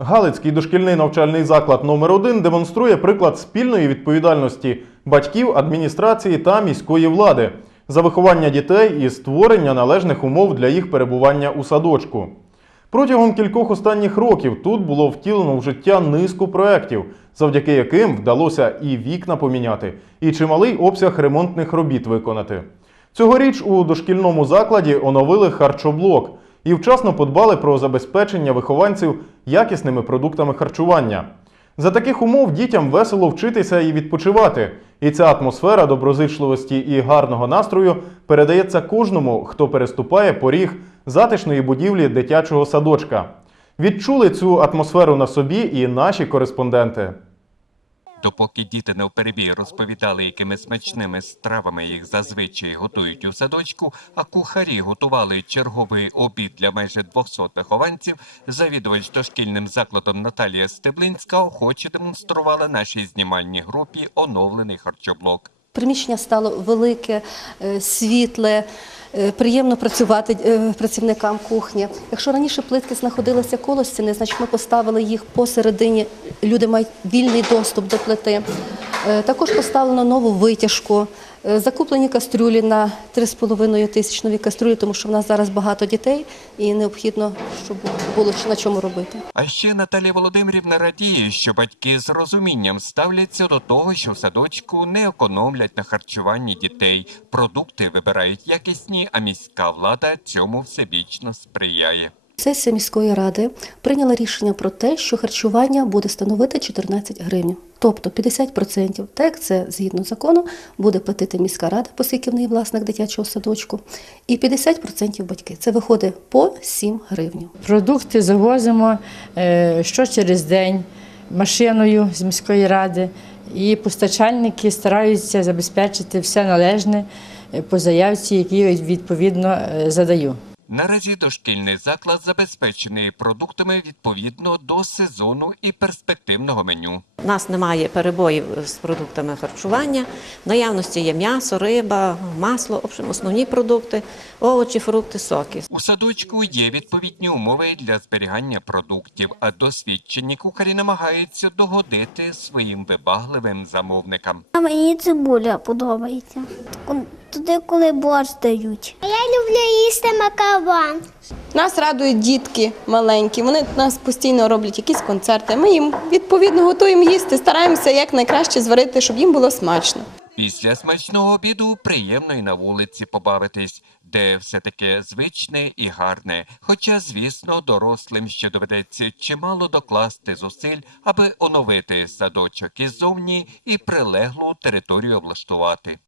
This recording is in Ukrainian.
Галицький дошкільний навчальний заклад номер 1 демонструє приклад спільної відповідальності батьків, адміністрації та міської влади за виховання дітей і створення належних умов для їх перебування у садочку. Протягом кількох останніх років тут було втілено в життя низку проєктів, завдяки яким вдалося і вікна поміняти, і чималий обсяг ремонтних робіт виконати. Цьогоріч у дошкільному закладі оновили харчоблок і вчасно подбали про забезпечення вихованців якісними продуктами харчування. За таких умов дітям весело вчитися і відпочивати. І ця атмосфера доброзичливості і гарного настрою передається кожному, хто переступає поріг затишної будівлі дитячого садочка. Відчули цю атмосферу на собі і наші кореспонденти. Допоки діти не вперебій розповідали, якими смачними стравами їх зазвичай готують у садочку, а кухарі готували черговий обід для майже 200 вихованців, завідувач дошкільним закладом Наталія Стеблинська охоче демонструвала нашій знімальній групі оновлений харчоблок. Приміщення стало велике, е, світле, приємно працювати е, працівникам кухні. Якщо раніше плитки знаходилися коло стіни, значить ми поставили їх посередині. Люди мають вільний доступ до плити. Е, Також поставлено нову витяжку. Е, Закуплені кастрюлі на 3,5 тисячі нові кастрюлі, тому що в нас зараз багато дітей і необхідно, щоб було на чому робити. А ще Наталія Володимирівна радіє, що батьки з розумінням ставляться до того, що в садочку не економлять на харчуванні дітей. Продукти вибирають якісні, а міська влада цьому всебічно сприяє. Сесія міської ради прийняла рішення про те, що харчування буде становити 14 гривень. Тобто 50%, так це згідно закону, буде платити міська рада, оскільки в неї власник дитячого садочку, і 50% батьки. Це виходить по 7 гривень. Продукти завозимо е, що через день машиною з міської ради, і постачальники стараються забезпечити все належне е, по заявці, які відповідно е, задаю. Наразі дошкільний заклад забезпечений продуктами відповідно до сезону і перспективного меню. У нас немає перебоїв з продуктами харчування. В наявності є м'ясо, риба, масло, в общем, основні продукти, овочі, фрукти, соки. У садочку є відповідні умови для зберігання продуктів, а досвідчені кухарі намагаються догодити своїм вибагливим замовникам. А мені цибуля подобається. Туди, коли борщ дають. Я люблю їсти макарон. Нас радують дітки маленькі. Вони нас постійно роблять якісь концерти. Ми їм відповідно готуємо їсти, стараємося як найкраще зварити, щоб їм було смачно. Після смачного обіду приємно і на вулиці побавитись, де все таке звичне і гарне. Хоча, звісно, дорослим ще доведеться чимало докласти зусиль, аби оновити садочок іззовні і прилеглу територію облаштувати.